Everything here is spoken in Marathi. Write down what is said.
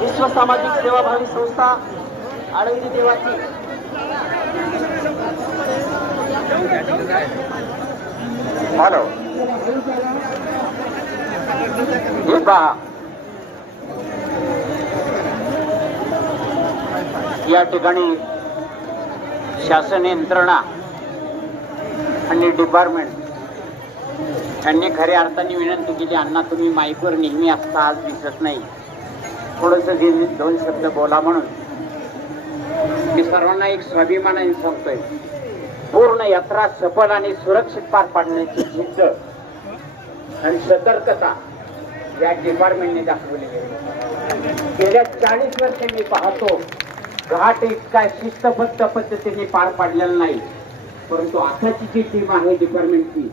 विश्व सामाजिक सेवाभावी संस्था आळंदी देवाची. हॅलो. या ठिकाणी शासन यंत्रणा आणि डिपार्टमेंट यांनी खऱ्या अर्थाने विनंती केली अण्णा तुम्ही माईकवर नेहमी असता आज दिसत नाही. थोडस दोन शब्द बोला म्हणून मी सर्वांना एक स्वाभिमानाने सांगतोय पूर्ण यात्रा सफल आणि सुरक्षित पार पाडण्याची जिद्द आणि सतर्कता या डिपार्टमेंटने दाखवली गेली गेल्या चाळीस वर्षे मी पाहतो घाट इतका शिस्तबद्ध पद्धतीने पार पाडलेला नाही. परंतु आताची जी टीम आहे डिपार्टमेंटची